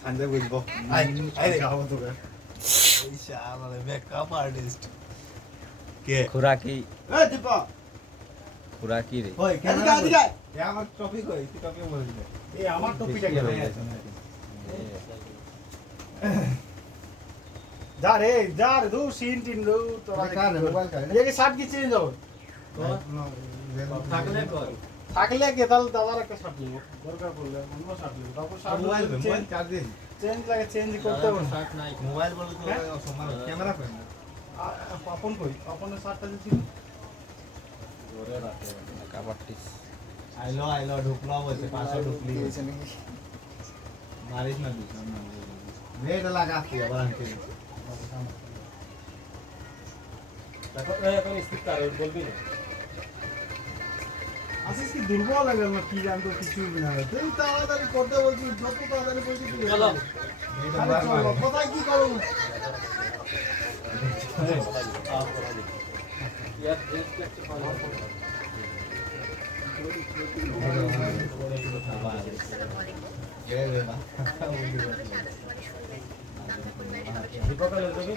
Sunday বুঝবো খাবো তোকে মেকআপ আর্টিস্ট কে খুরাকি এই দীপা খুরাকি রে ওই এদিকে এদিকে এ আমার টপিক কই তুই টপিক বলে দিলে এই আমার টপিকটা কি কে হয়ে গেছে? যা রে দু সিন টিন দু তোরা কার মোবাইল কার এই শার্ট কি চেঞ্জ হবে থাকলে থাকলে কে তাহলে দাদার একটা শার্ট নিব দরকার পড়লে অন্য শার্ট নিব তারপর শার্ট মোবাইল মোবাইল চার্জ দিন চেঞ্জ লাগে চেঞ্জ করতে হবে শার্ট নাই মোবাইল বলে তো সমান ক্যামেরা কই না পাপন কই পাপনের শার্টটা দিছি ধরে রাখে মেকআপ আর্টিস্ট আইলো ঢুকলো বলছে 500 ঢুকলি মারিস না দিস না নেট লাগা কি আবার আনতে দেখো এখন স্পিকার বলবি না আসিস কি দুর্বল লাগে না কি জানতো কিছু না তুই তাড়াতাড়ি করতে বলছিস যত তাড়াতাড়ি বলছিস তুই চলো কোথায় কি করো ইয়ার ড্রেস একটা ভালো দীপক তুমি